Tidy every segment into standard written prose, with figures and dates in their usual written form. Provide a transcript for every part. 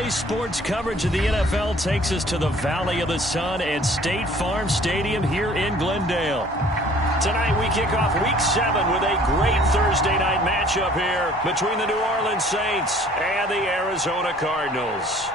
RDA Sports coverage of the NFL takes us to the Valley of the Sun and State Farm Stadium here in Glendale. Tonight we kick off Week 7 with a great Thursday night matchup here between the New Orleans Saints and the Arizona Cardinals.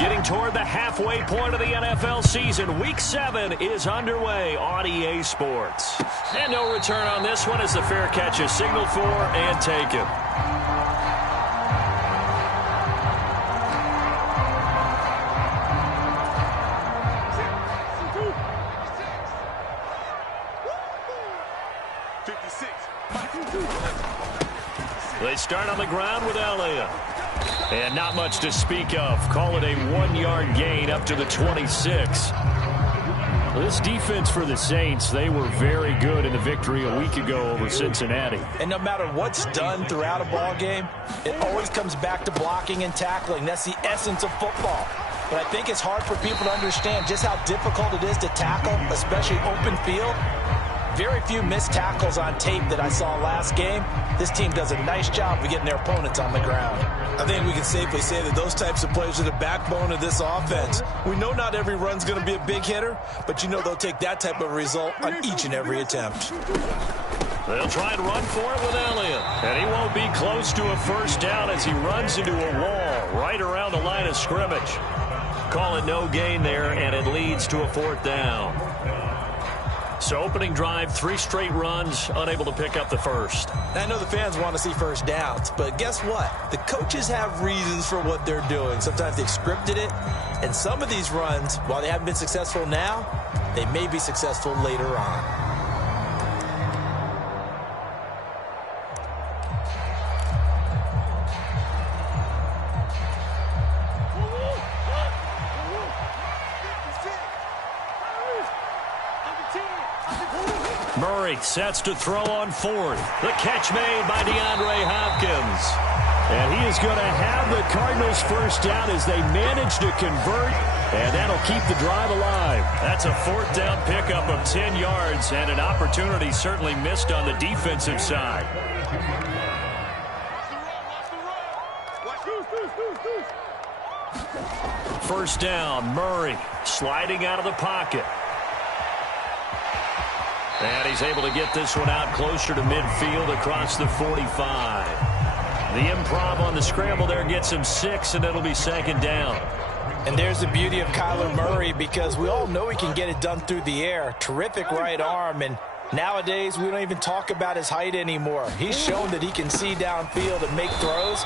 Getting toward the halfway point of the NFL season, Week 7 is underway on EA Sports. And no return on this one as the fair catch is signaled for and taken. They start on the ground with Elliott. And not much to speak of. Call it a 1-yard gain up to the 26. This defense for the Saints, they were very good in the victory a week ago over Cincinnati. And no matter what's done throughout a ball game, it always comes back to blocking and tackling. That's the essence of football. But I think it's hard for people to understand just how difficult it is to tackle, especially open field. Very few missed tackles on tape that I saw last game. This team does a nice job of getting their opponents on the ground. I think we can safely say that those types of plays are the backbone of this offense. We know not every run's going to be a big hitter, but you know they'll take that type of result on each and every attempt. They'll try and run for it with Elliott. And he won't be close to a first down as he runs into a wall right around the line of scrimmage. Call it no gain there, and it leads to a fourth down. So opening drive, 3 straight runs, unable to pick up the first. I know the fans want to see first downs, but guess what? The coaches have reasons for what they're doing. Sometimes they've scripted it, and some of these runs, while they haven't been successful now, they may be successful later on. Murray sets to throw on 4th. The catch made by DeAndre Hopkins. And he is going to have the Cardinals first down as they manage to convert, and that'll keep the drive alive. That's a 4th down pickup of 10 yards and an opportunity certainly missed on the defensive side. First down, Murray sliding out of the pocket. And he's able to get this one out closer to midfield across the 45. The improv on the scramble there gets him 6, and it'll be 2nd down. And there's the beauty of Kyler Murray, because we all know he can get it done through the air. Terrific right arm, and nowadays we don't even talk about his height anymore. He's shown that he can see downfield and make throws,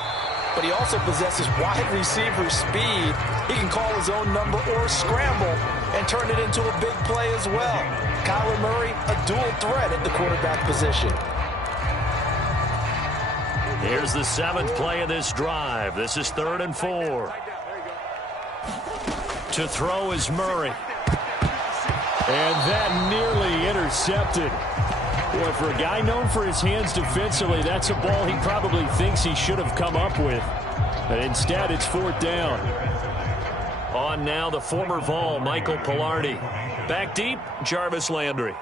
but he also possesses wide receiver speed. He can call his own number or scramble and turn it into a big play as well. Kyler Murray, a dual threat at the quarterback position. Here's the 7th play of this drive. This is 3rd and 4. To throw is Murray. And that nearly intercepted. Boy, for a guy known for his hands defensively, that's a ball he probably thinks he should have come up with. But instead, it's 4th down. On now, the former Vol, Michael Palardy. Back deep, Jarvis Landry.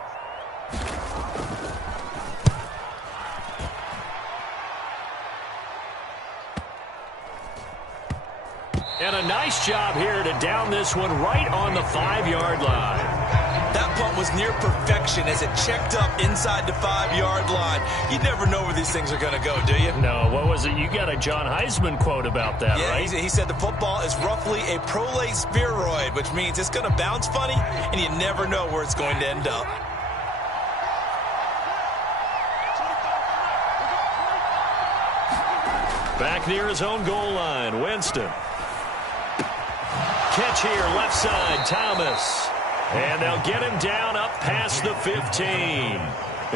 And a nice job here to down this one right on the 5-yard line. That punt was near perfection as it checked up inside the 5-yard line. You never know where these things are going to go, do you? No, what was it? You got a John Heisman quote about that, right? He said the football is roughly a prolate spheroid, which means it's going to bounce funny, and you never know where it's going to end up. Back near his own goal line, Winston. Catch here, left side, Thomas. And they'll get him down up past the 15.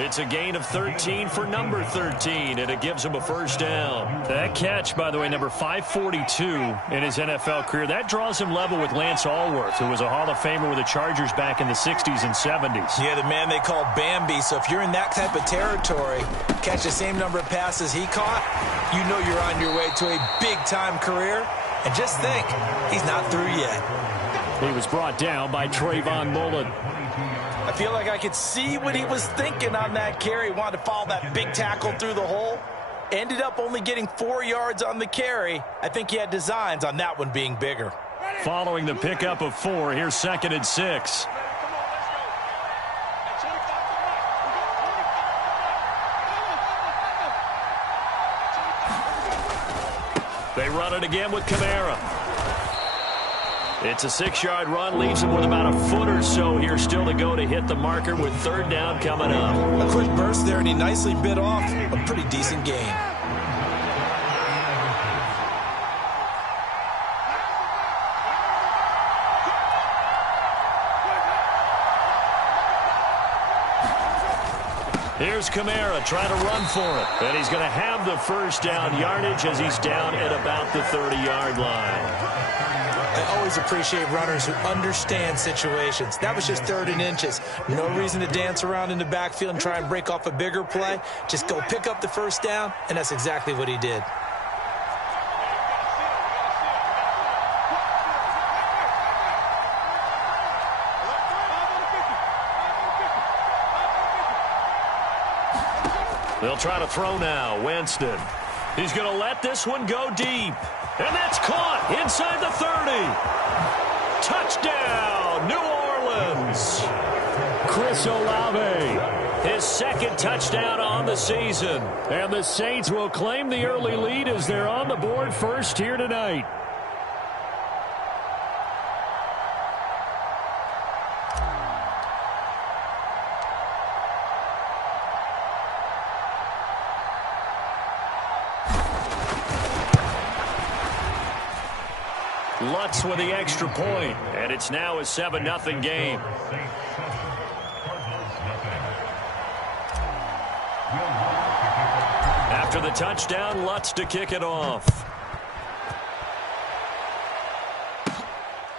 It's a gain of 13 for number 13, and it gives him a first down. That catch, by the way, number 542 in his NFL career, that draws him level with Lance Allworth, who was a Hall of Famer with the Chargers back in the 60s and 70s. Yeah, the man they called Bambi. So if you're in that type of territory, catch the same number of passes he caught, you know you're on your way to a big-time career. And just think, he's not through yet. He was brought down by Trayvon Mullen. I feel like I could see what he was thinking on that carry. He wanted to follow that big tackle through the hole. Ended up only getting 4 yards on the carry. I think he had designs on that one being bigger. Following the pickup of 4, here's 2nd and 6. They run it again with Kamara. It's a 6-yard run, leaves him with about a foot or so here still to go to hit the marker with 3rd down coming up. A quick burst there, and he nicely bit off a pretty decent gain. Here's Kamara trying to run for it. And he's going to have the 1st down yardage as he's down at about the 30-yard line. I always appreciate runners who understand situations. That was just 3rd and inches. No reason to dance around in the backfield and try and break off a bigger play. Just go pick up the 1st down, and that's exactly what he did. They'll try to throw now. Winston. He's going to let this one go deep. And that's caught inside the 30. Touchdown, New Orleans. Chris Olave, his 2nd touchdown on the season. And the Saints will claim the early lead as they're on the board first here tonight. Lutz with the extra point, and it's now a 7-0 game. After the touchdown, Lutz to kick it off.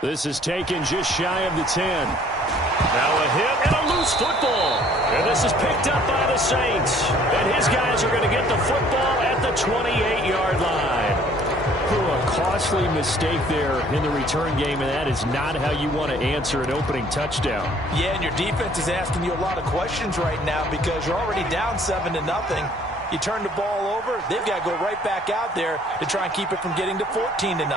This is taken just shy of the 10. Now a hit and a loose football. And this is picked up by the Saints. And his guys are going to get the football at the 28-yard line. A costly mistake there in the return game, and that is not how you want to answer an opening touchdown. Yeah, and your defense is asking you a lot of questions right now because you're already down 7-0. You turn the ball over, they've got to go right back out there to try and keep it from getting to 14-0.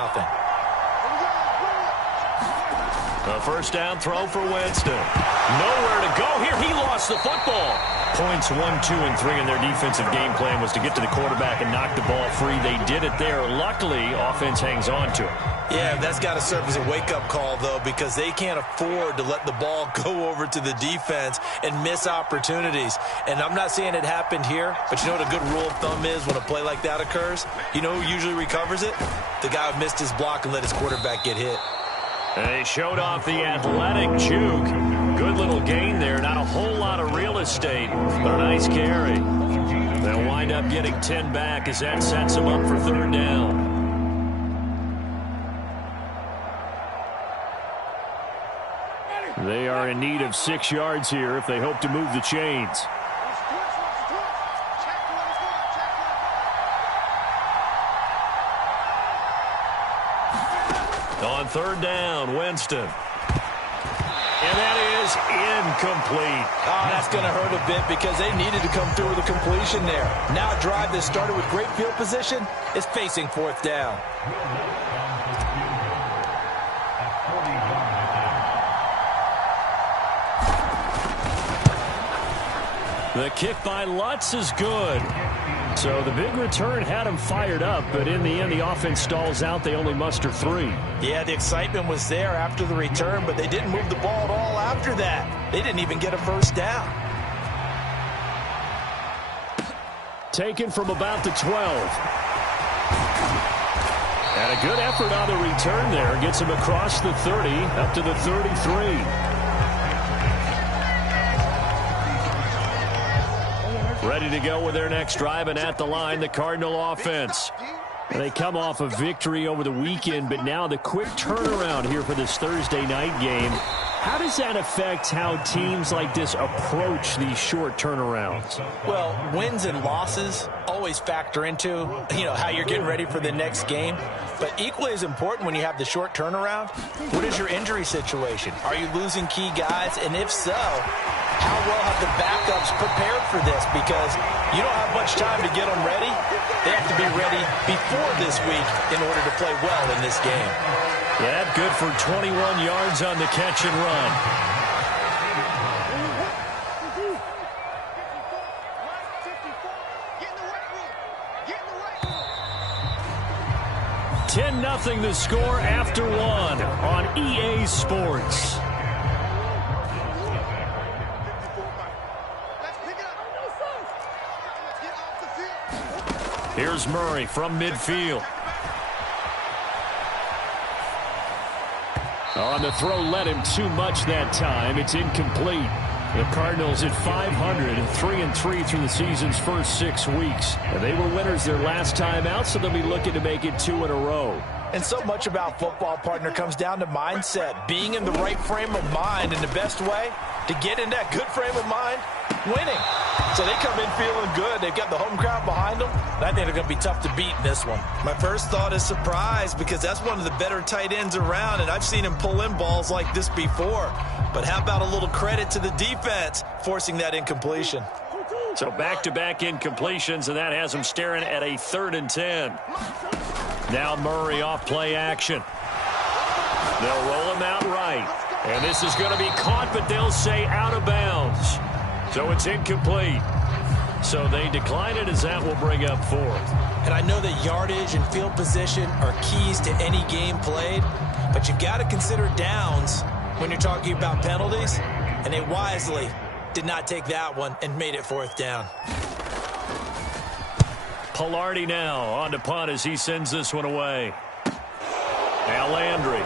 A 1st down throw for Winston. Nowhere to go here. He lost the football. Points 1, 2, and 3 in their defensive game plan was to get to the quarterback and knock the ball free. They did it there. Luckily, offense hangs on to it. Yeah, that's got to serve as a wake-up call, though, because they can't afford to let the ball go over to the defense and miss opportunities. And I'm not saying it happened here, but you know what a good rule of thumb is when a play like that occurs? You know who usually recovers it? The guy who missed his block and let his quarterback get hit. And they showed off the athletic juke. Good little gain there. Not a whole lot of real estate, but a nice carry. They'll wind up getting 10 back as that sets them up for 3rd down. They are in need of 6 yards here if they hope to move the chains. On 3rd down, Winston. And that is incomplete. Oh, that's going to hurt a bit because they needed to come through with a completion there. Now a drive that started with great field position is facing 4th down. The kick by Lutz is good. So the big return had him fired up, but in the end, the offense stalls out. They only muster 3. Yeah, the excitement was there after the return, but they didn't move the ball at all after that. They didn't even get a 1st down. Taken from about the 12. And a good effort on the return there. Gets him across the 30, up to the 33. Ready to go with their next drive, and at the line, the Cardinal offense. They come off a victory over the weekend, but now the quick turnaround here for this Thursday night game. How does that affect how teams like this approach these short turnarounds? Well, wins and losses always factor into, how you're getting ready for the next game. But equally as important when you have the short turnaround, what is your injury situation? Are you losing key guys? And if so, how well have the backups prepared for this? Because you don't have much time to get them ready. They have to be ready before this week in order to play well in this game. That good for 21 yards on the catch and run. Get 10-0 the score after one on EA Sports. Here's Murray from midfield. On the throw, led him too much that time. It's incomplete. The Cardinals at 500, 3-3 through the season's first 6 weeks. And they were winners their last time out, so they'll be looking to make it 2 in a row. And so much about football, partner, comes down to mindset. Being in the right frame of mind, and the best way to get in that good frame of mind, winning. So they come in feeling good. They've got the home crowd behind them. And I think they're going to be tough to beat in this one. My first thought is surprise, because that's one of the better tight ends around, and I've seen him pull in balls like this before. But how about a little credit to the defense forcing that incompletion? So back-to-back incompletions, and that has them staring at a 3rd and 10. Now Murray off play action. They'll roll him out right. And this is going to be caught, but they'll say out of bounds. So it's incomplete. So they decline it, as that will bring up 4th. And I know that yardage and field position are keys to any game played, but you've got to consider downs when you're talking about penalties, and they wisely did not take that one and made it 4th down. Palardy now on to punt as he sends this one away. Now Landry.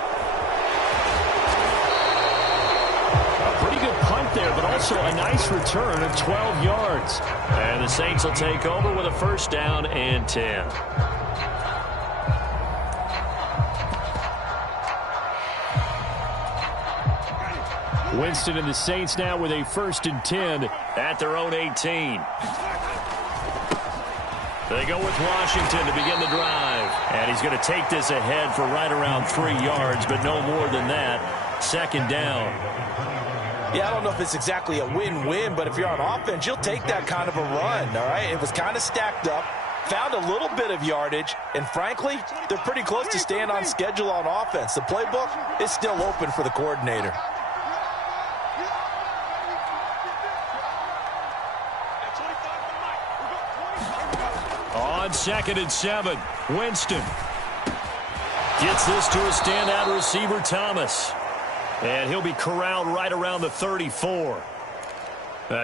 Pretty good punt there, but also a nice return of 12 yards. And the Saints will take over with a 1st down and 10. Winston and the Saints now with a 1st and 10 at their own 18. They go with Washington to begin the drive. And he's going to take this ahead for right around 3 yards, but no more than that. 2nd down. Yeah, I don't know if it's exactly a win-win, but if you're on offense, you'll take that kind of a run, all right? It was kind of stacked up, found a little bit of yardage, and frankly, they're pretty close to staying on schedule on offense. The playbook is still open for the coordinator. On 2nd and 7, Winston gets this to a standout receiver, Thomas. And he'll be corralled right around the 34.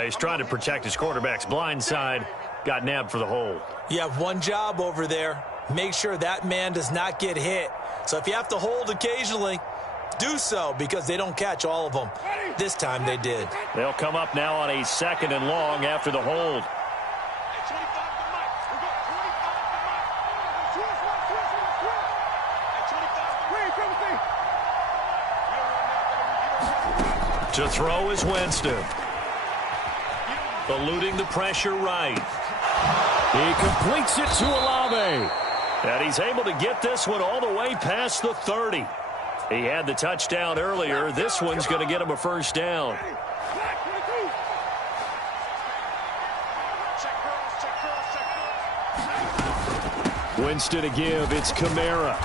He's trying to protect his quarterback's blind side. Got nabbed for the hold. You have one job over there. Make sure that man does not get hit. So if you have to hold occasionally, do so, because they don't catch all of them. This time they did. They'll come up now on a 2nd and long after the hold. To throw is Winston. Eluding the pressure right. He completes it to Olave. And he's able to get this one all the way past the 30. He had the touchdown earlier. This one's going to get him a 1st down. Winston to give. It's Kamara.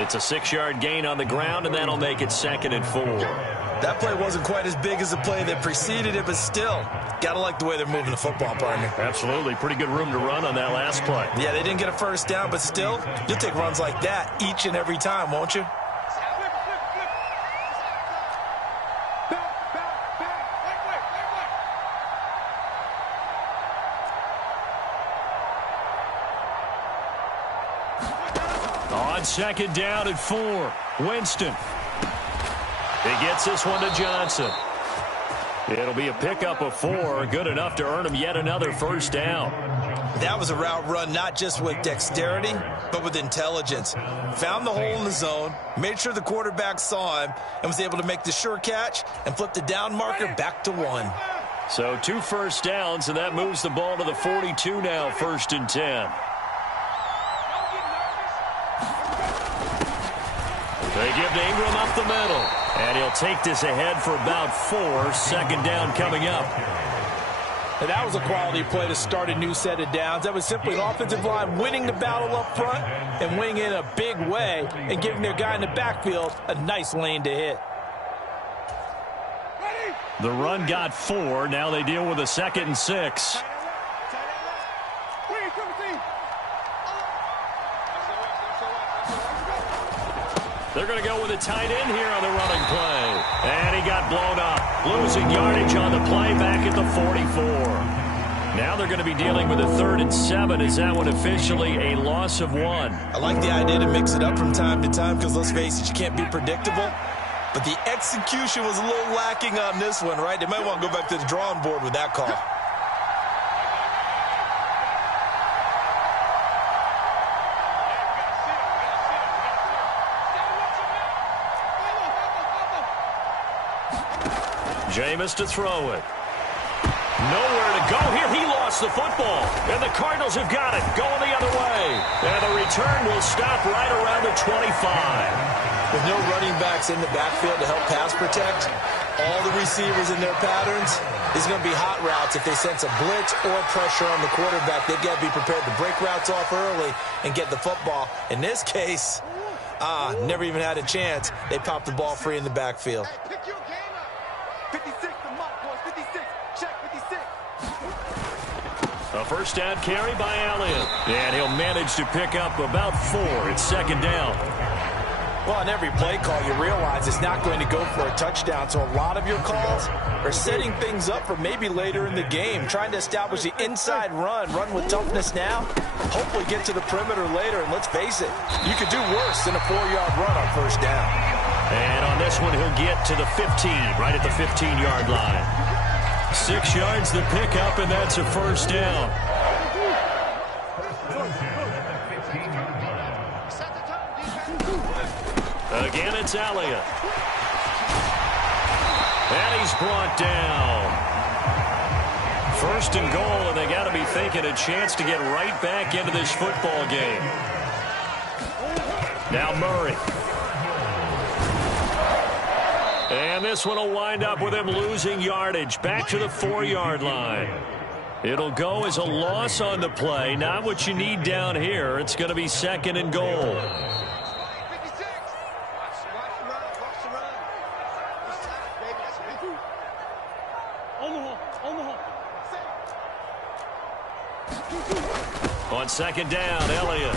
It's a 6-yard gain on the ground, and that'll make it 2nd and 4. That play wasn't quite as big as the play that preceded it, but still, got to like the way they're moving the football, partner. Absolutely. Pretty good room to run on that last play. Yeah, they didn't get a 1st down, but still, you'll take runs like that each and every time, won't you? On 2nd down and 4, Winston. He gets this one to Johnson. It'll be a pickup of 4, good enough to earn him yet another 1st down. That was a route run not just with dexterity, but with intelligence. Found the hole in the zone, made sure the quarterback saw him, and was able to make the sure catch and flip the down marker back to 1. So 2 first downs, and that moves the ball to the 42 now, 1st and 10. They give to Ingram up the middle, and he'll take this ahead for about 4. 2nd down coming up. And that was a quality play to start a new set of downs. That was simply an offensive line winning the battle up front and winning in a big way and giving their guy in the backfield a nice lane to hit. The run got 4. Now they deal with a 2nd and 6. They're going to go with a tight end here on the running play. And he got blown up. Losing yardage on the play back at the 44. Now they're going to be dealing with a 3rd and 7. Is that one officially a loss of 1? I like the idea to mix it up from time to time because, let's face it, you can't be predictable. But the execution was a little lacking on this one, right? They might want to go back to the drawing board with that call. Jameis to throw it. Nowhere to go here. He lost the football. And the Cardinals have got it. Going the other way. And the return will stop right around the 25. With no running backs in the backfield to help pass protect, all the receivers in their patterns, there's going to be hot routes if they sense a blitz or pressure on the quarterback. They've got to be prepared to break routes off early and get the football. In this case, never even had a chance. They popped the ball free in the backfield. A 1st down carry by Elliott. And he'll manage to pick up about 4. It's 2nd down. Well, on every play call, you realize it's not going to go for a touchdown. So a lot of your calls are setting things up for maybe later in the game, trying to establish the inside run with toughness now, hopefully get to the perimeter later. And let's face it, you could do worse than a 4-yard run on 1st down. And on this one, he'll get to the 15, right at the 15-yard line. 6 yards to pick up, and that's a 1st down. Again, it's Elliott. And he's brought down. 1st and goal, and they got to be thinking a chance to get right back into this football game. Now Murray. And this one will wind up with him losing yardage back to the 4-yard line. It'll go as a loss on the play. Not what you need down here. It's going to be 2nd and goal. On 2nd down, Elliott.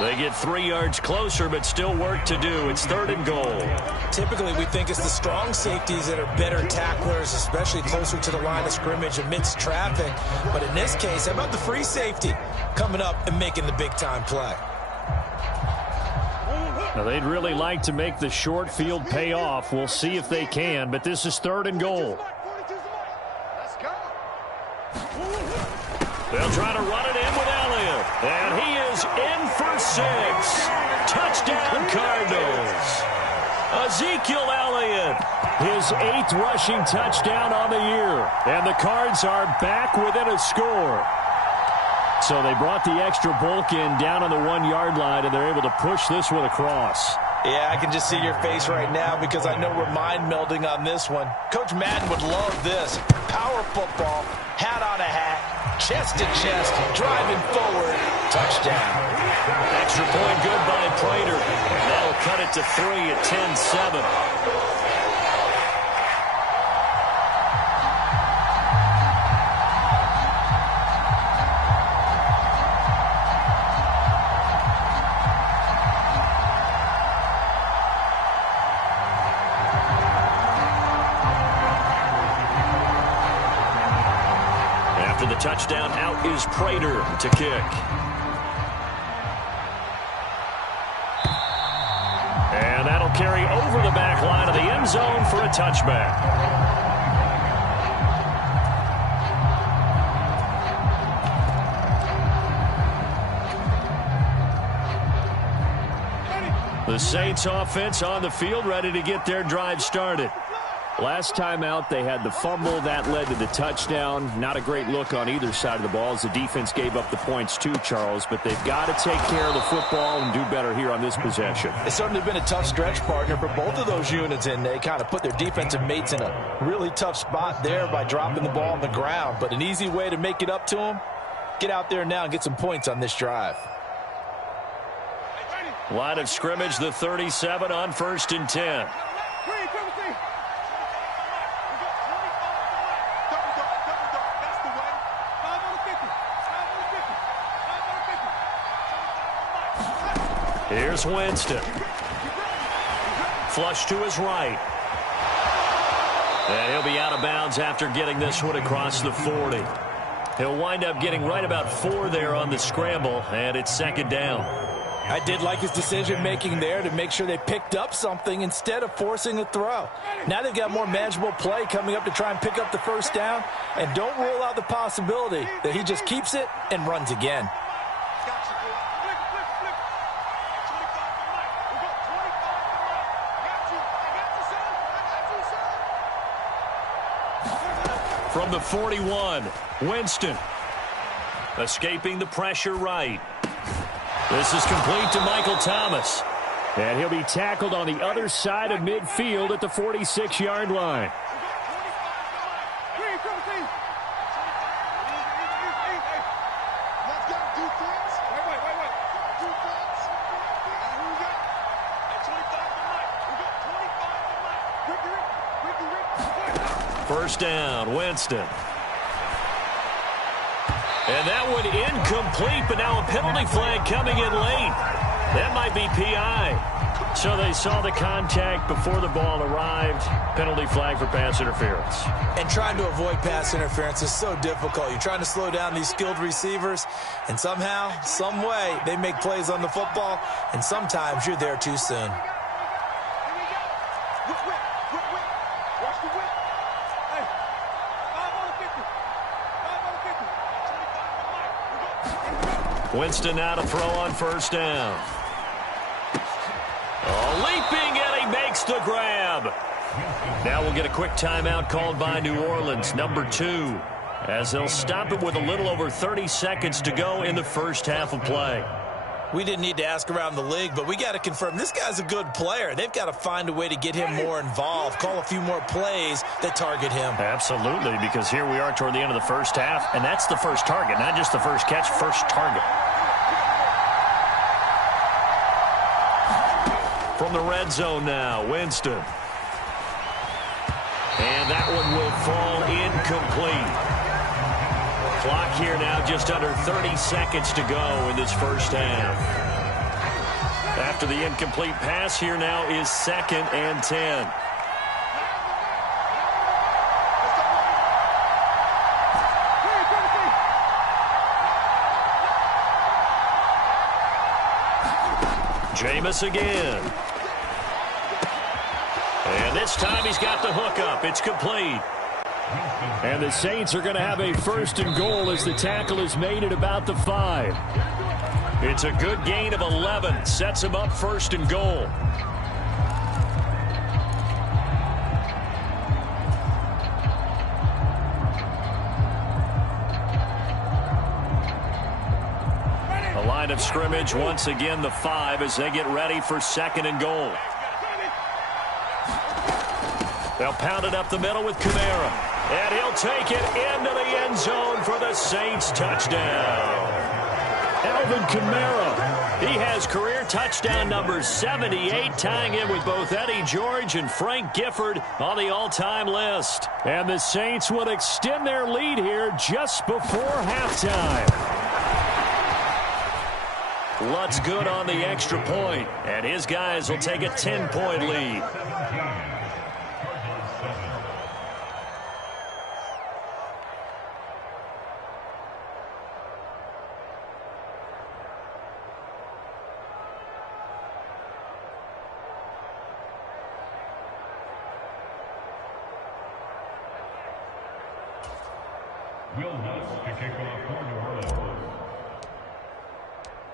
They get 3 yards closer, but still work to do. It's 3rd and goal. Typically, we think it's the strong safeties that are better tacklers, especially closer to the line of scrimmage amidst traffic. But in this case, how about the free safety coming up and making the big-time play? Now, they'd really like to make the short field pay off. We'll see if they can, but this is 3rd and goal. They'll try to run it in with Elliott. And he is in for 6. Touchdown, Cardinals. Ezekiel Elliott, his 8th rushing touchdown on the year. And the Cards are back within a score. So they brought the extra bulk in down on the 1-yard line, and they're able to push this one across. Yeah, I can just see your face right now because I know we're mind melding on this one. Coach Madden would love this. Power football, hat on a hat, chest to chest, driving forward, touchdown. Extra point good by Prater. That'll cut it to 3 at 10-7. Touchdown, out is Prater to kick. And that'll carry over the back line of the end zone for a touchback. The Saints offense on the field, ready to get their drive started. Last time out, they had the fumble. That led to the touchdown. Not a great look on either side of the ball as the defense gave up the points too, Charles. But they've got to take care of the football and do better here on this possession. It's certainly been a tough stretch, partner, for both of those units, and they kind of put their defensive mates in a really tough spot there by dropping the ball on the ground. But an easy way to make it up to them, get out there now and get some points on this drive. Line of scrimmage, the 37 on 1st and 10. Here's Winston. Flush to his right. And he'll be out of bounds after getting this one across the 40. He'll wind up getting right about 4 there on the scramble, and it's 2nd down. I did like his decision-making there to make sure they picked up something instead of forcing a throw. Now they've got more manageable play coming up to try and pick up the 1st down, and don't rule out the possibility that he just keeps it and runs again. From the 41, Winston. Escaping the pressure right. This is complete to Michael Thomas. And he'll be tackled on the other side of midfield at the 46-yard line. First down, Winston. And that one incomplete, but now a penalty flag coming in late. That might be PI. So they saw the contact before the ball arrived. Penalty flag for pass interference. And trying to avoid pass interference is so difficult. You're trying to slow down these skilled receivers, and somehow, some way, they make plays on the football, and sometimes you're there too soon. Winston now to throw on 1st down. Oh, leaping, and he makes the grab. Now we'll get a quick timeout called by New Orleans, number 2, as they'll stop it with a little over 30 seconds to go in the first half of play. We didn't need to ask around the league, but we got to confirm this guy's a good player. They've got to find a way to get him more involved, call a few more plays that target him. Absolutely, because here we are toward the end of the first half, and that's the first target, not just the first catch, first target. From the red zone now, Winston. And that one will fall incomplete. Clock here now just under 30 seconds to go in this first half. After the incomplete pass, here now is 2nd and 10. Jameis again. And this time he's got the hook up. It's complete. And the Saints are going to have a 1st and goal as the tackle is made at about the 5. It's a good gain of 11. Sets him up 1st and goal. A line of scrimmage, once again the 5 as they get ready for 2nd and goal. They'll pound it up the middle with Kamara. And he'll take it into the end zone for the Saints touchdown. Alvin Kamara. He has career touchdown number 78, tying in with both Eddie George and Frank Gifford on the all-time list. And the Saints would extend their lead here just before halftime. Lutt's good on the extra point, and his guys will take a 10-point lead.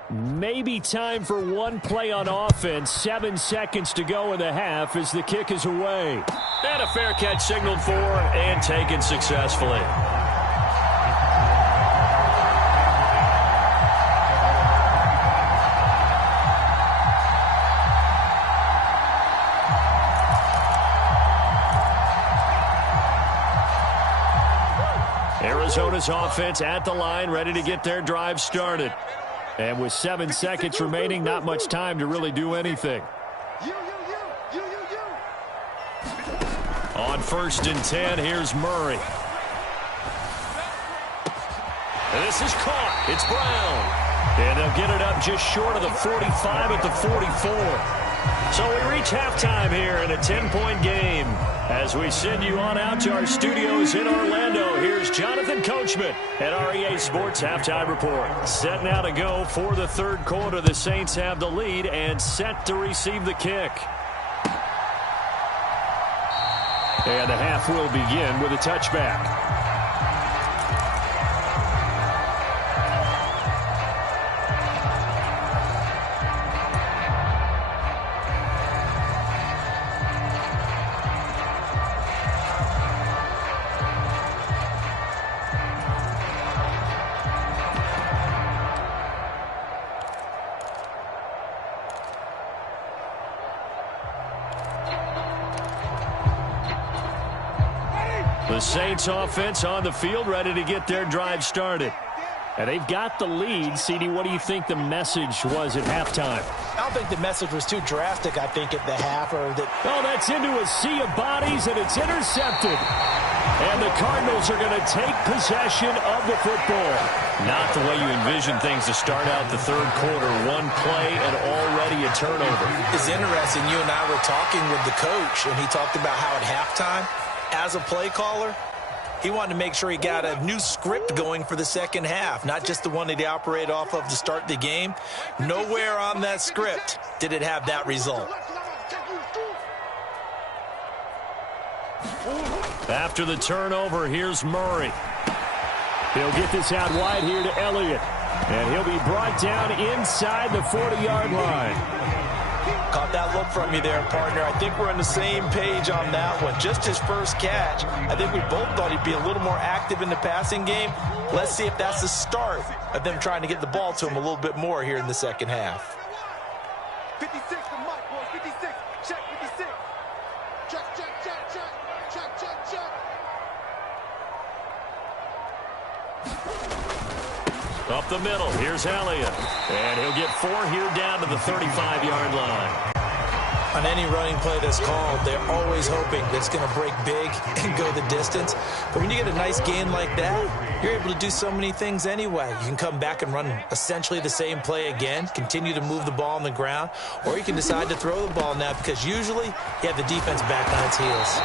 Maybe time for one play on offense. 7 seconds to go in the half as the kick is away. And a fair catch signaled for and taken successfully. Arizona's offense at the line, ready to get their drive started. And with 7 seconds remaining, not much time to really do anything. On 1st and 10, here's Murray. And this is caught. It's Brown. And they'll get it up just short of the 45 at the 44. So we reach halftime here in a 10-point game. As we send you on out to our studios in Orlando, here's Jonathan Coachman at REA Sports Halftime Report. Set now to go for the third quarter. The Saints have the lead and set to receive the kick. And the half will begin with a touchback. The Saints offense on the field, ready to get their drive started. And they've got the lead. CD, what do you think the message was at halftime? I don't think the message was too drastic, I think, at the half. Oh, that's into a sea of bodies, and it's intercepted. And the Cardinals are going to take possession of the football. Not the way you envision things to start out the third quarter. One play and already a turnover. It's interesting. You and I were talking with the coach, and he talked about how at halftime, as a play caller, he wanted to make sure he got a new script going for the second half, not just the one that he operated off of to start the game. Nowhere on that script did it have that result. After the turnover, here's Murray. He'll get this out wide here to Elliott. And he'll be brought down inside the 40-yard line. Caught that look from you there, partner. I think we're on the same page on that one. Just his first catch. I think we both thought he'd be a little more active in the passing game. Let's see if that's the start of them trying to get the ball to him a little bit more here in the second half. 56 to Mike, boys. 56. Check 56. Check, check, check, check. Check, check, check. Up the middle, here's Elliott. And he'll get 4 here down to the 35-yard line. On any running play that's called, they're always hoping that it's going to break big and go the distance. But when you get a nice gain like that, you're able to do so many things anyway. You can come back and run essentially the same play again, continue to move the ball on the ground, or you can decide to throw the ball now because usually you have the defense back on its heels.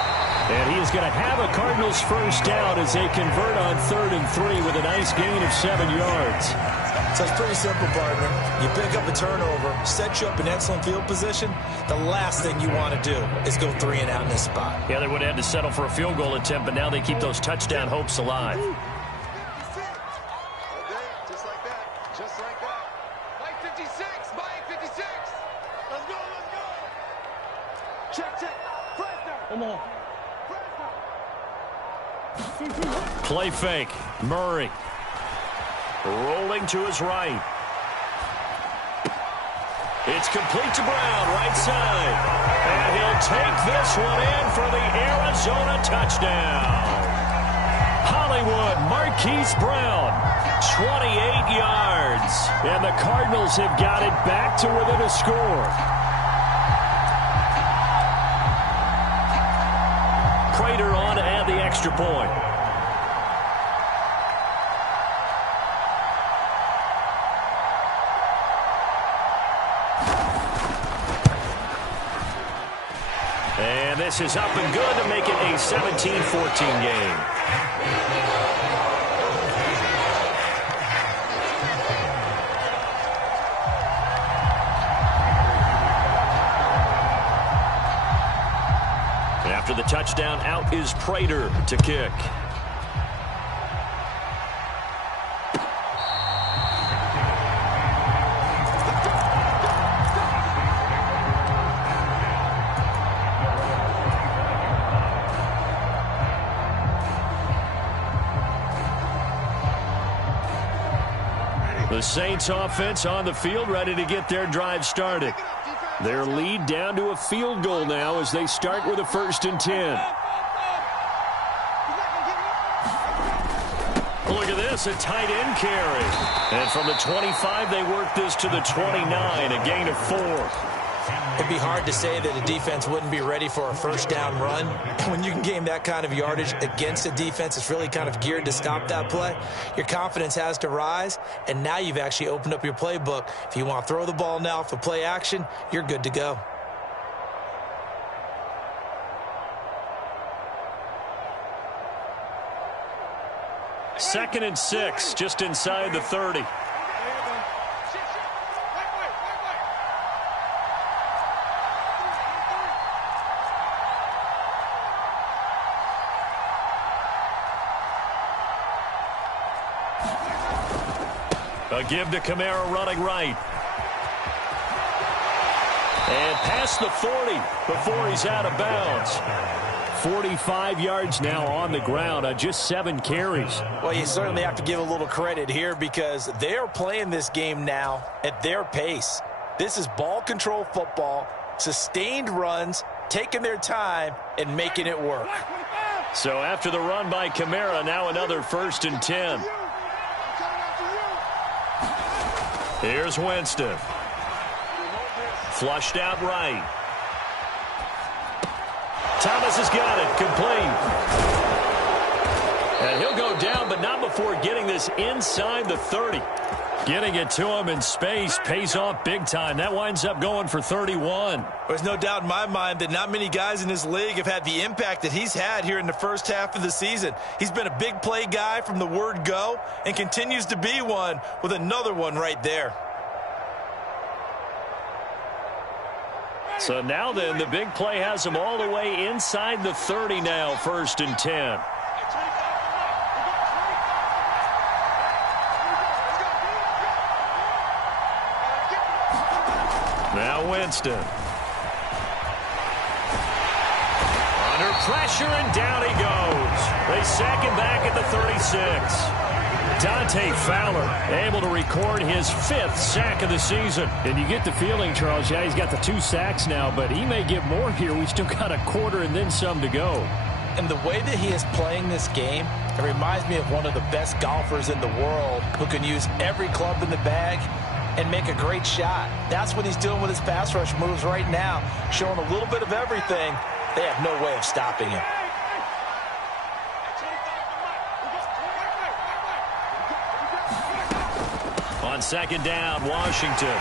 And he is going to have a Cardinals first down as they convert on 3rd and 3 with a nice gain of 7 yards. So it's pretty simple, partner. You pick up a turnover, set you up in excellent field position. The last thing you want to do is go 3 and out in this spot. Yeah, they would have had to settle for a field goal attempt, but now they keep those touchdown hopes alive. Just like that. Just like that. Mike 56. Mike 56. Let's go. Let's go. Check, check. Fresno. Come on. Play fake. Murray. Rolling to his right. It's complete to Brown, right side. And he'll take this one in for the Arizona touchdown. Hollywood Marquise Brown, 28 yards. And the Cardinals have got it back to within a score. Prater on to add the extra point. And this is up and good to make it a 17-14 game. And after the touchdown, out is Prater to kick. The Saints offense on the field, ready to get their drive started. Their lead down to a field goal now as they start with a 1st and 10. Look at this, a tight end carry. And from the 25, they work this to the 29, a gain of 4. It'd be hard to say that a defense wouldn't be ready for a 1st down run. When you can gain that kind of yardage against a defense that's really kind of geared to stop that play, your confidence has to rise, and now you've actually opened up your playbook. If you want to throw the ball now for play action, you're good to go. Second and 6, just inside the 30. A give to Kamara running right. And past the 40 before he's out of bounds. 45 yards now on the ground on just 7 carries. Well, you certainly have to give a little credit here because they're playing this game now at their pace. This is ball control football, sustained runs, taking their time, and making it work. So after the run by Kamara, now another 1st and 10. Here's Winston. Flushed out right. Thomas has got it. Complete. And he'll go down, but not before getting this inside the 30. Getting it to him in space pays off big time. That winds up going for 31. There's no doubt in my mind that not many guys in this league have had the impact that he's had here in the first half of the season. He's been a big play guy from the word go and continues to be one with another one right there. So now then, the big play has him all the way inside the 30 now, 1st and 10. Now Winston. Under pressure, and down he goes. They sack him back at the 36. Dante Fowler able to record his 5th sack of the season. And you get the feeling, Charles, yeah, he's got the 2 sacks now, but he may get more here. We've still got a quarter and then some to go. And the way that he is playing this game, it reminds me of one of the best golfers in the world who can use every club in the bag and make a great shot. That's what he's doing with his pass rush moves right now, showing a little bit of everything. They have no way of stopping him. On 2nd down, Washington.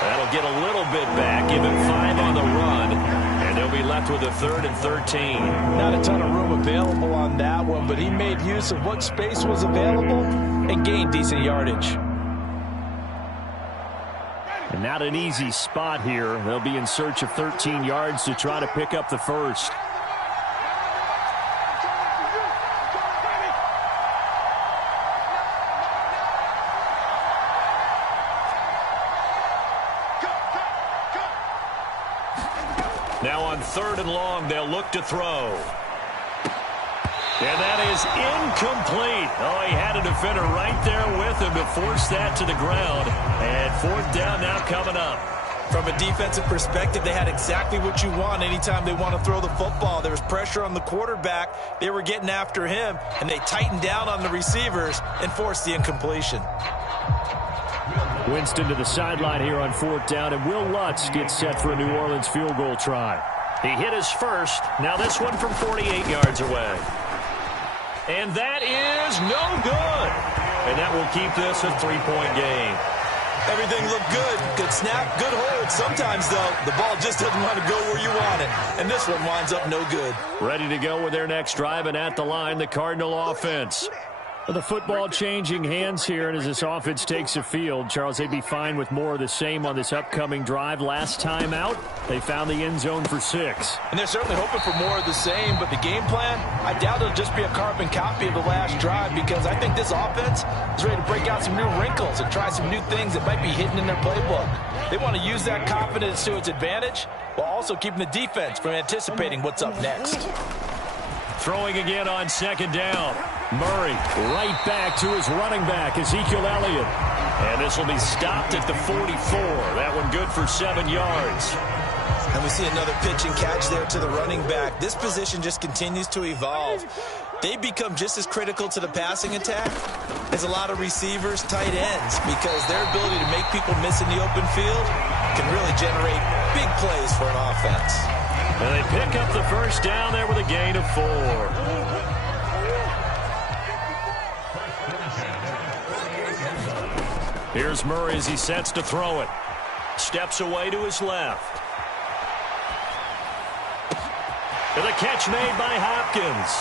That'll get a little bit back, give him 5 on the run, and they'll be left with a 3rd and 13. Not a ton of room available on that one, but he made use of what space was available and gained decent yardage. And not an easy spot here. They'll be in search of 13 yards to try to pick up the 1st. Now on 3rd and long, they'll look to throw. And that is incomplete. Oh, he had a defender right there with him to force that to the ground. And 4th down now coming up. From a defensive perspective, they had exactly what you want anytime they want to throw the football. There was pressure on the quarterback. They were getting after him, and they tightened down on the receivers and forced the incompletion. Winston to the sideline here on 4th down, and Will Lutz gets set for a New Orleans field goal try. He hit his first. Now this one from 48 yards away. And that is no good. And that will keep this a 3-point game. Everything looked good. Good snap, good hold. Sometimes, though, the ball just doesn't want to go where you want it. And this one winds up no good. Ready to go with their next drive, and at the line, the Cardinal offense. The football changing hands here, and as this offense takes the field, Charles, they'd be fine with more of the same on this upcoming drive. Last time out, they found the end zone for 6. And they're certainly hoping for more of the same, but the game plan, I doubt it'll just be a carbon copy of the last drive because I think this offense is ready to break out some new wrinkles and try some new things that might be hidden in their playbook. They want to use that confidence to its advantage while also keeping the defense from anticipating what's up next. Throwing again on 2nd down. Murray right back to his running back, Ezekiel Elliott. And this will be stopped at the 44. That one good for 7 yards. And we see another pitch and catch there to the running back. This position just continues to evolve. They become just as critical to the passing attack as a lot of receivers, tight ends, because their ability to make people miss in the open field can really generate big plays for an offense. And they pick up the first down there with a gain of 4. Here's Murray as he sets to throw it. Steps away to his left. And the catch made by Hopkins.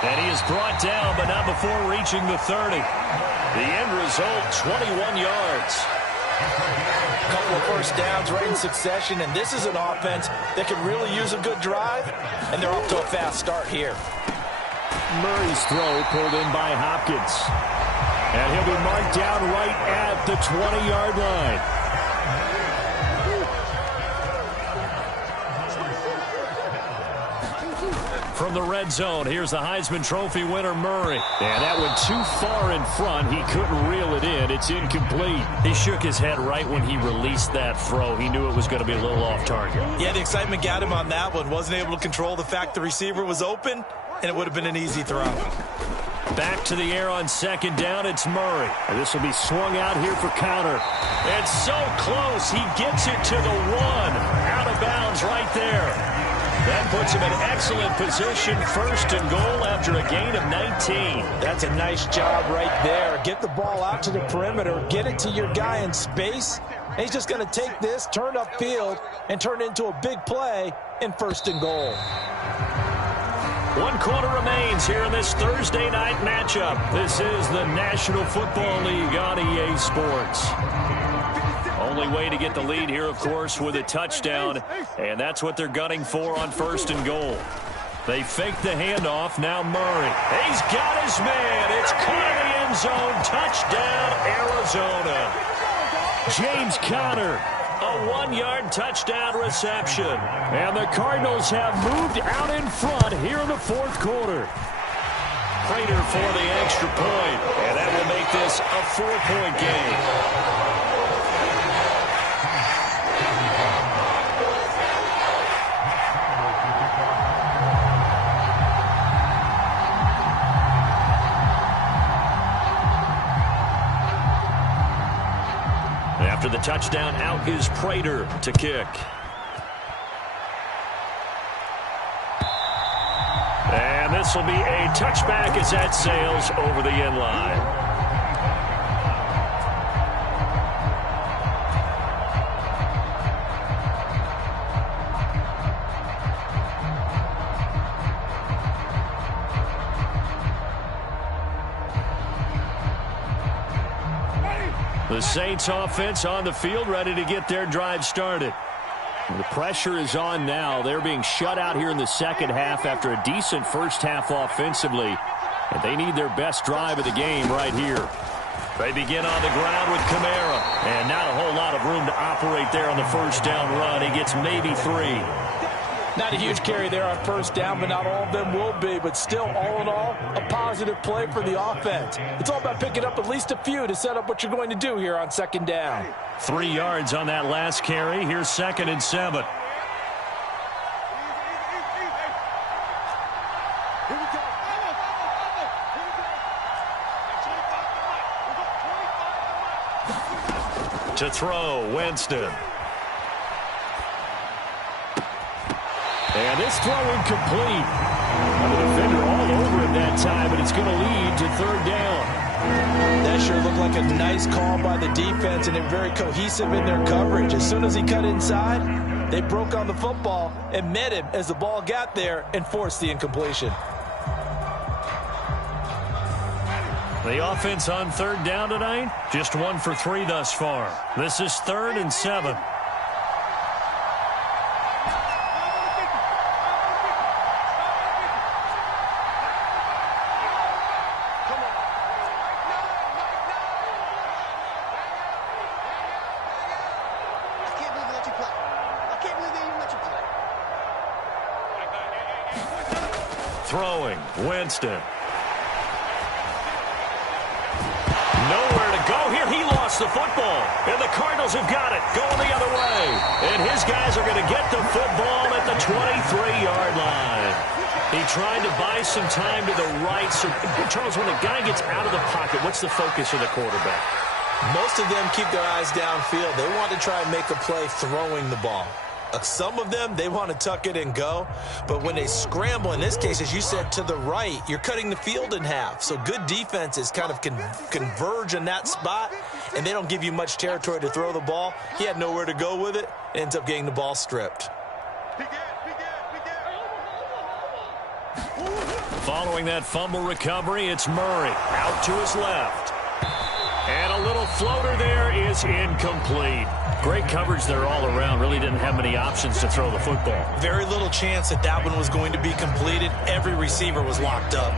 And he is brought down, but not before reaching the 30. The end result, 21 yards. A couple of first downs right in succession, and this is an offense that can really use a good drive, and they're off to a fast start here. Murray's throw pulled in by Hopkins. And he'll be marked down right at the 20-yard line. From the red zone, here's the Heisman Trophy winner, Murray. And that went too far in front. He couldn't reel it in. It's incomplete. He shook his head right when he released that throw. He knew it was going to be a little off target. Yeah, the excitement got him on that one. Wasn't able to control the fact the receiver was open, and it would have been an easy throw. Back to the air on second down, it's Murray. And this will be swung out here for counter. It's so close, he gets it to the 1. Out of bounds right there. That puts him in excellent position, first and goal after a gain of 19. That's a nice job right there. Get the ball out to the perimeter, get it to your guy in space, and he's just going to take this, turn upfield, and turn it into a big play in first and goal. 1 quarter remains here in this Thursday night matchup. This is the National Football League on EA Sports. Only way to get the lead here, of course, with a touchdown, and that's what they're gunning for on first and goal. They fake the handoff. Now Murray. He's got his man. It's caught in the end zone. Touchdown, Arizona. James Conner. A 1-yard touchdown reception. And the Cardinals have moved out in front here in the fourth quarter. Prater for the extra point, and that will make this a 4-point game. After the touchdown, out is Prater to kick. And this will be a touchback as that sails over the end line. The Saints offense on the field, ready to get their drive started. The pressure is on now. They're being shut out here in the second half after a decent first half offensively. And they need their best drive of the game right here. They begin on the ground with Kamara. And not a whole lot of room to operate there on the first down run. He gets maybe 3. Not a huge carry there on first down, but not all of them will be. But still, all in all, a positive play for the offense. It's all about picking up at least a few to set up what you're going to do here on second down. 3 yards on that last carry. Here's 2nd and 7. To throw, Winston. And this throw incomplete. The defender all over him that time, but it's going to lead to third down. That sure looked like a nice call by the defense, and they're very cohesive in their coverage. As soon as he cut inside, they broke on the football and met him as the ball got there and forced the incompletion. The offense on third down tonight, just 1 for 3 thus far. This is 3rd and 7. Throwing, Winston. gets the football, and the Cardinals have got it, going the other way. And his guys are going to get the football at the 23-yard line. He tried to buy some time to the right. So, Charles, when a guy gets out of the pocket, what's the focus of the quarterback? Most of them keep their eyes downfield. They want to try and make a play throwing the ball. Some of them, they want to tuck it and go. But when they scramble, in this case, as you said, to the right, you're cutting the field in half. So good defenses kind of converge in that spot, and they don't give you much territory to throw the ball. He had nowhere to go with it. Ends up getting the ball stripped. Following that fumble recovery, it's Murray out to his left. And a little floater there is incomplete. Great coverage there all around. Really didn't have many options to throw the football. Very little chance that that one was going to be completed. Every receiver was locked up.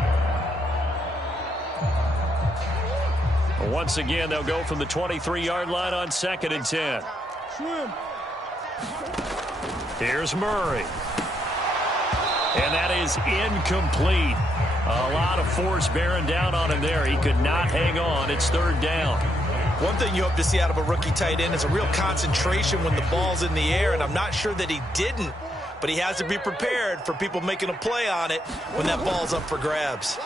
Once again, they'll go from the 23-yard line on 2nd and 10. Here's Murray. And that is incomplete. A lot of force bearing down on him there. He could not hang on. It's 3rd down. One thing you hope to see out of a rookie tight end is a real concentration when the ball's in the air, and I'm not sure that he didn't, but he has to be prepared for people making a play on it when that ball's up for grabs.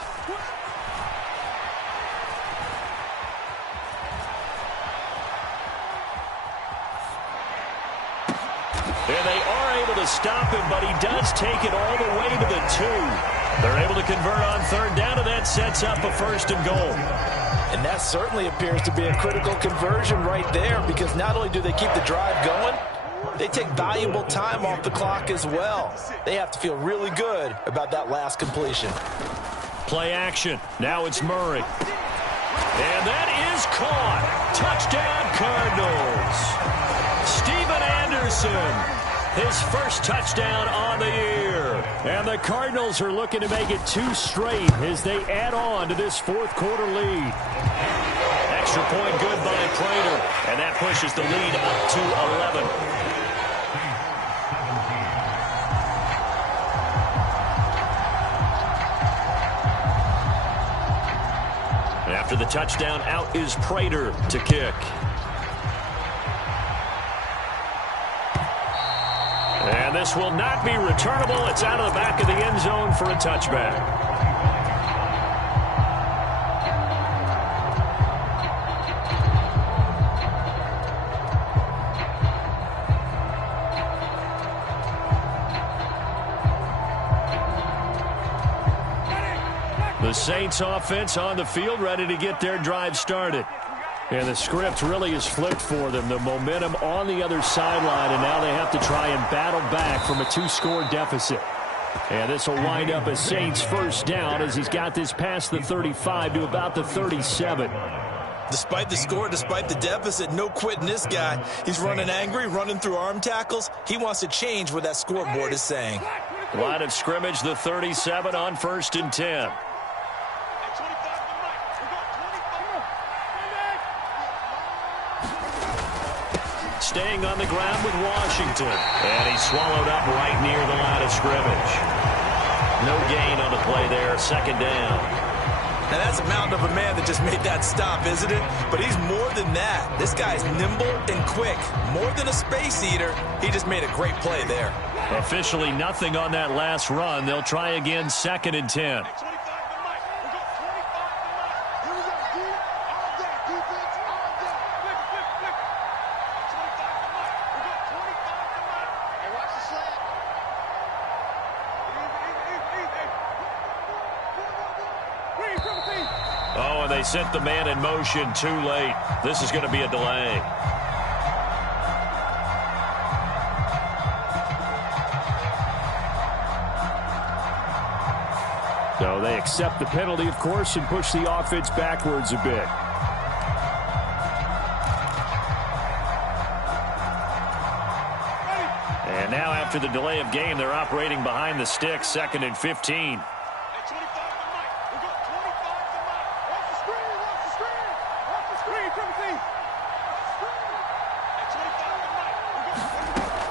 And they are able to stop him, but he does take it all the way to the 2. They're able to convert on 3rd down, and that sets up a 1st and goal. And that certainly appears to be a critical conversion right there, because not only do they keep the drive going, they take valuable time off the clock as well. They have to feel really good about that last completion. Play action. Now it's Murray. And that is caught. Touchdown, Cardinals. Stephen Anderson. His first touchdown on the year. And the Cardinals are looking to make it 2 straight as they add on to this 4th quarter lead. Extra point good by Prater. And that pushes the lead up to 11. After the touchdown, out is Prater to kick. And this will not be returnable. It's out of the back of the end zone for a touchback. The Saints offense on the field, ready to get their drive started. And the script really is flipped for them. The momentum on the other sideline, and now they have to try and battle back from a 2-score deficit. And this will wind up a Saints 1st down as he's got this past the 35 to about the 37. Despite the score, despite the deficit, no quitting this guy. He's running angry, running through arm tackles. He wants to change what that scoreboard is saying. Line of scrimmage, the 37 on 1st and 10. Staying on the ground with Washington. And he's swallowed up right near the line of scrimmage. No gain on the play there, 2nd down. Now that's a mountain of a man that just made that stop, isn't it? But he's more than that. This guy's nimble and quick. More than a space eater. He just made a great play there. Officially nothing on that last run. They'll try again, 2nd and 10. Oh, and they set the man in motion too late. This is going to be a delay. So they accept the penalty, of course, and push the offense backwards a bit. And now after the delay of game, they're operating behind the sticks, 2nd and 15.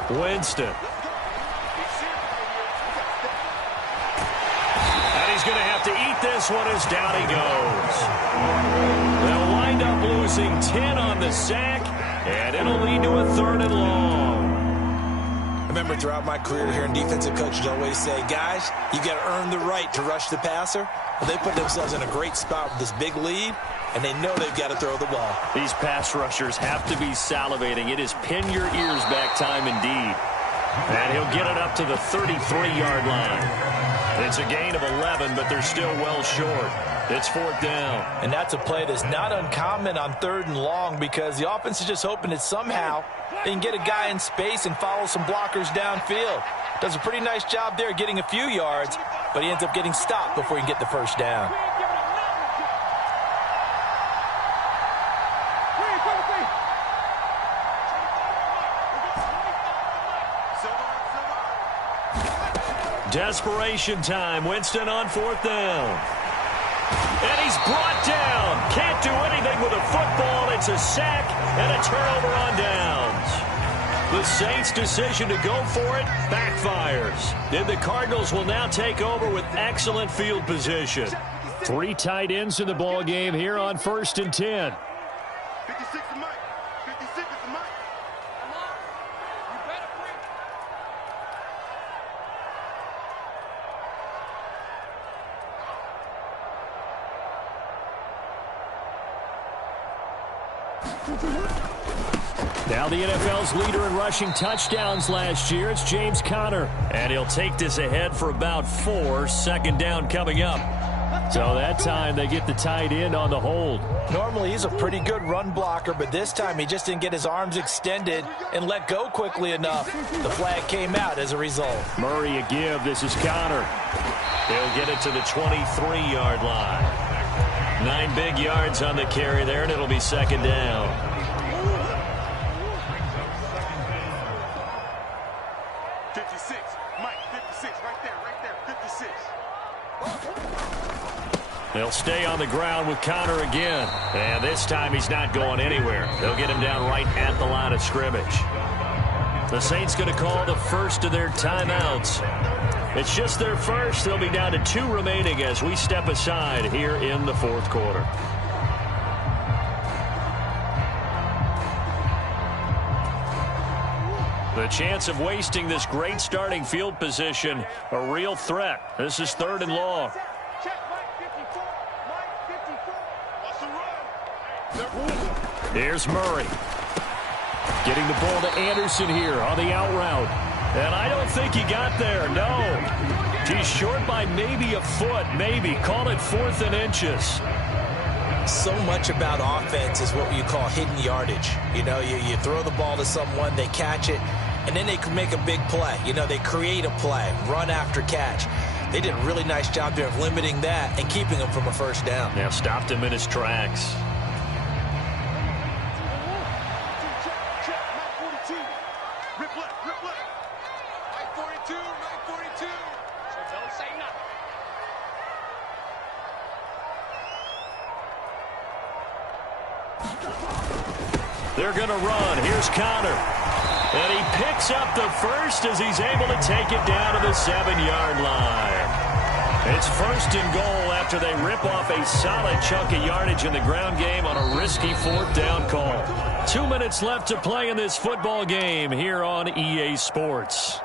Winston. And he's going to have to eat this one as down he goes. They'll wind end up losing 10 on the sack, and it'll lead to a 3rd and long. I remember throughout my career here in defensive coaches always say, guys, you got to earn the right to rush the passer. Well, they put themselves in a great spot with this big lead, and they know they've got to throw the ball. These pass rushers have to be salivating. It is pin your ears back time indeed. And he'll get it up to the 33-yard line. It's a gain of 11, but they're still well short. It's 4th down. And that's a play that's not uncommon on 3rd and long because the offense is just hoping that somehow they can get a guy in space and follow some blockers downfield. Does a pretty nice job there getting a few yards, but he ends up getting stopped before he can get the 1st down. Desperation time. Winston on 4th down. And he's brought down. Can't do anything with a football. It's a sack and a turnover on downs. The Saints' decision to go for it backfires. And the Cardinals will now take over with excellent field position. 3 tight ends in the ball game here on 1st and 10. 56 is Mike. 56 is Mike. Come on. You better bring. Now the NFL's leader in rushing touchdowns last year, it's James Conner. And he'll take this ahead for about 4. 2nd down coming up. So that time they get the tight end on the hold. Normally he's a pretty good run blocker, but this time he just didn't get his arms extended and let go quickly enough. The flag came out as a result. Murray a give. This is Conner. He'll get it to the 23-yard line. 9 big yards on the carry there, and it'll be 2nd down. They'll stay on the ground with Conner again. And this time he's not going anywhere. They'll get him down right at the line of scrimmage. The Saints going to call the first of their timeouts. It's just their first. They'll be down to 2 remaining as we step aside here in the 4th quarter. The chance of wasting this great starting field position, a real threat. This is 3rd and long. Here's Murray. Getting the ball to Anderson here on the out route. And I don't think he got there, no. He's short by maybe a foot, maybe. Call it 4th and inches. So much about offense is what you call hidden yardage. You know, you throw the ball to someone, they catch it, and then they can make a big play. You know, they create a play, run after catch. They did a really nice job there of limiting that and keeping him from a 1st down. Now stopped him in his tracks. They're going to run. Here's Conner. And he picks up the first as he's able to take it down to the 7-yard line. It's 1st and goal after they rip off a solid chunk of yardage in the ground game on a risky 4th down call. 2 minutes left to play in this football game here on EA Sports.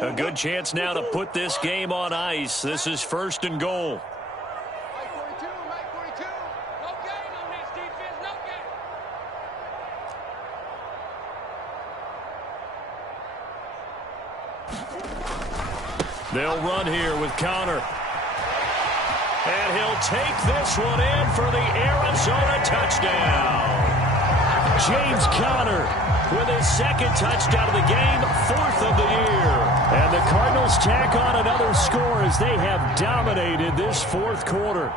A good chance now to put this game on ice. This is 1st and goal. They'll run here with Conner. And he'll take this one in for the Arizona touchdown. James Conner with his 2nd touchdown of the game, 4th of the year. And the Cardinals tack on another score as they have dominated this 4th quarter.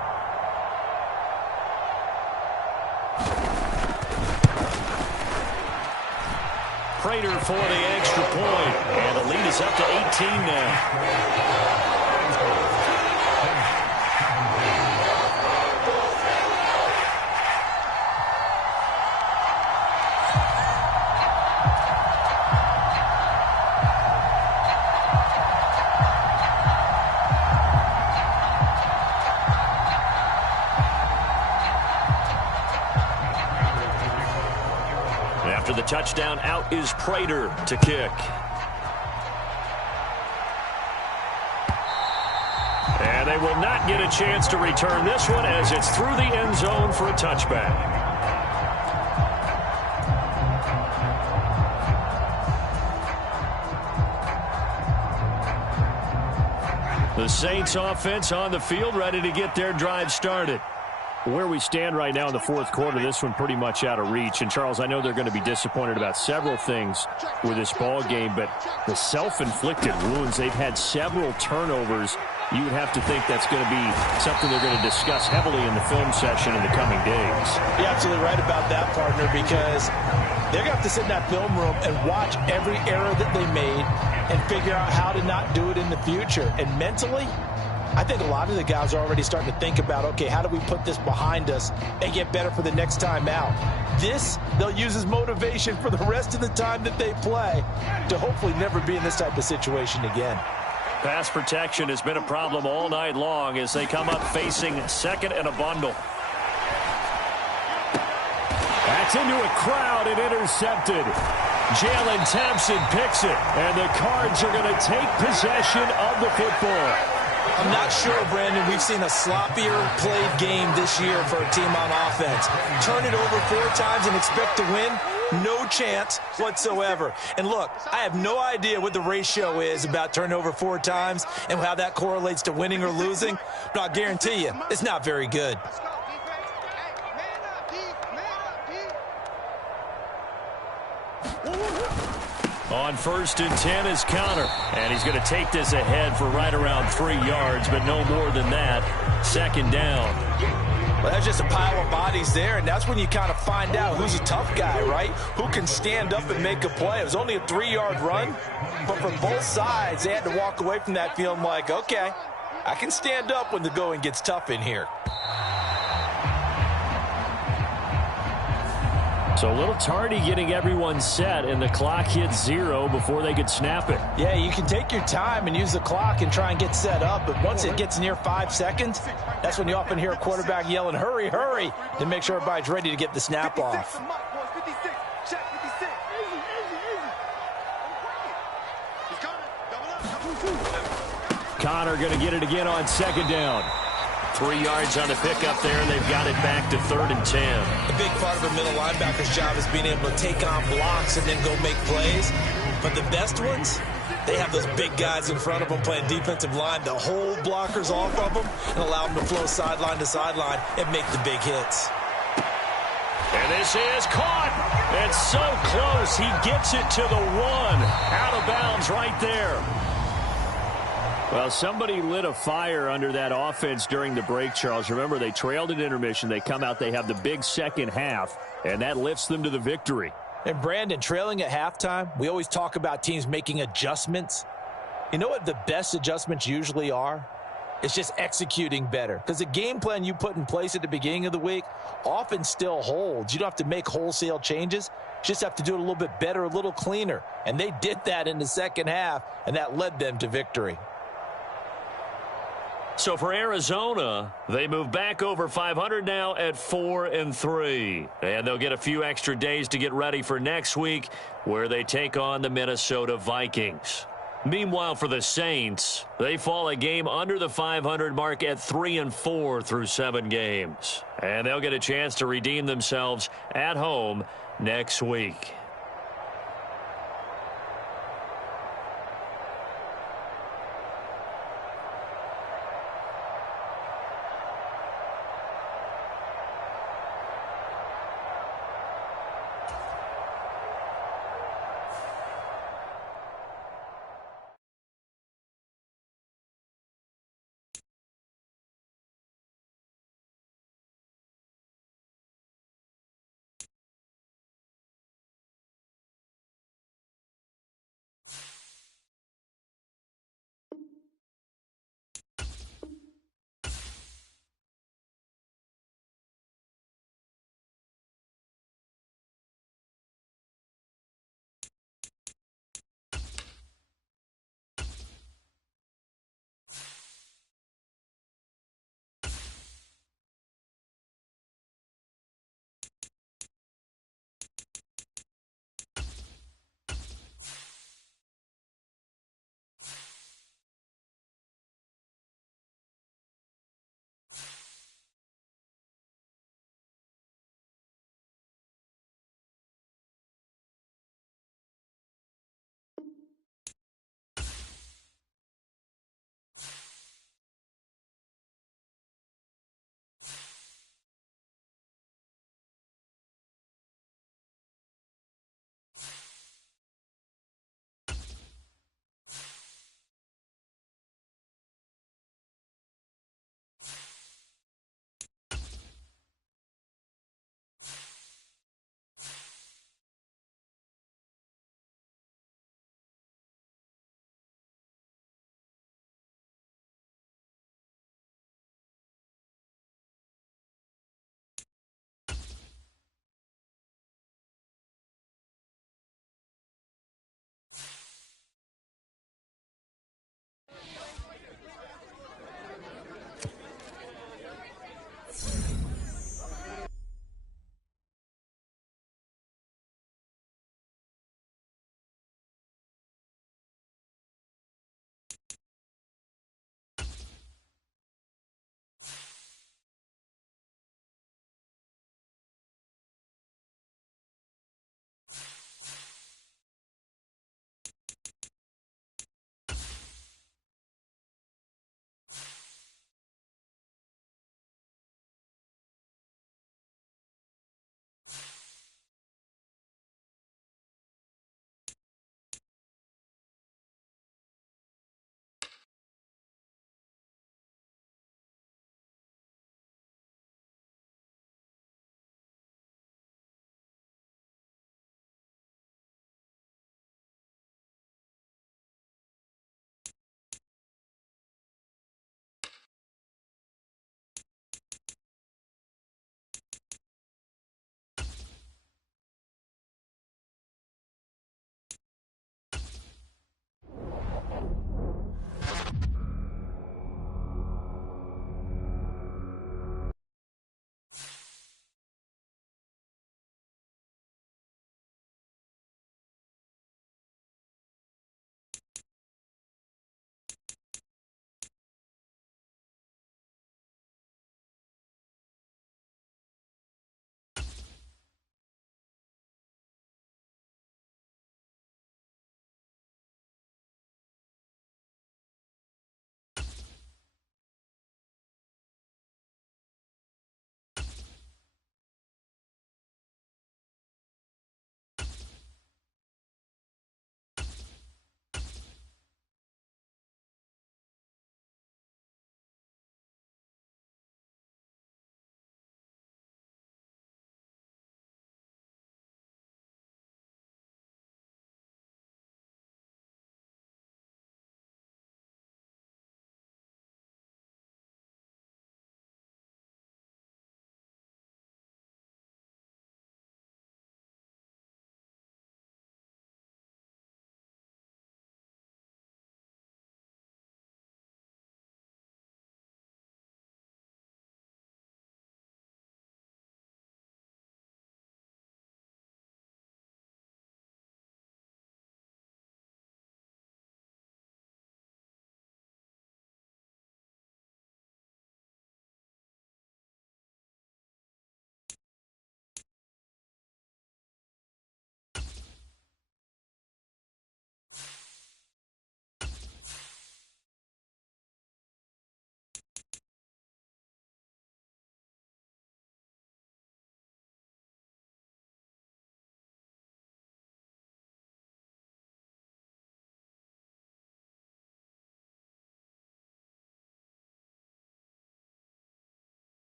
Prater for the extra point. And the lead is up to 18 now. After the touchdown, out is Prater to kick. And they will not get a chance to return this one as it's through the end zone for a touchback. The Saints offense on the field, ready to get their drive started. Where we stand right now in the fourth quarter, this one pretty much out of reach. And, Charles, I know they're going to be disappointed about several things with this ball game, but the self-inflicted wounds, they've had several turnovers. You would have to think that's going to be something they're going to discuss heavily in the film session in the coming days. You're absolutely right about that, partner, because they're going to have to sit in that film room and watch every error that they made and figure out how to not do it in the future. And mentally, I think a lot of the guys are already starting to think about, okay, how do we put this behind us and get better for the next time out? This, they'll use as motivation for the rest of the time that they play to hopefully never be in this type of situation again. Pass protection has been a problem all night long as they come up facing second and a bundle. That's into a crowd and intercepted. Jalen Thompson picks it, and the Cards are going to take possession of the football. I'm not sure, Brandon, we've seen a sloppier played game this year for a team on offense. Turn it over 4 times and expect to win? No chance whatsoever. And look, I have no idea what the ratio is about turning over 4 times and how that correlates to winning or losing, but I'll guarantee you, it's not very good. On 1st and 10 is Conner, and he's going to take this ahead for right around 3 yards, but no more than that. 2nd down. Well, that's just a pile of bodies there, and that's when you kind of find out who's a tough guy, right? Who can stand up and make a play. It was only a 3-yard run, but for both sides, they had to walk away from that feeling like, okay, I can stand up when the going gets tough in here. So a little tardy getting everyone set, and the clock hits 0 before they could snap it. Yeah, you can take your time and use the clock and try and get set up, but once it gets near 5 seconds, that's when you often hear a quarterback yelling, hurry, hurry, to make sure everybody's ready to get the snap off. Conner going to get it again on 2nd down. 3 yards on the pickup there, and they've got it back to 3rd and 10. A big part of a middle linebacker's job is being able to take on blocks and then go make plays. But the best ones, they have those big guys in front of them playing defensive line to hold blockers off of them and allow them to flow sideline to sideline and make the big hits. And this is caught. It's so close. He gets it to the 1. Out of bounds right there. Well, somebody lit a fire under that offense during the break, Charles. Remember, they trailed at intermission. They come out, they have the big second half, and that lifts them to the victory. And, Brandon, trailing at halftime, we always talk about teams making adjustments. You know what the best adjustments usually are? It's just executing better. Because the game plan you put in place at the beginning of the week often still holds. You don't have to make wholesale changes. You just have to do it a little bit better, a little cleaner. And they did that in the second half, and that led them to victory. So for Arizona, they move back over 500 now at 4-3. And they'll get a few extra days to get ready for next week, where they take on the Minnesota Vikings. Meanwhile, for the Saints, they fall a game under the 500 mark at 3-4 through 7 games. And they'll get a chance to redeem themselves at home next week.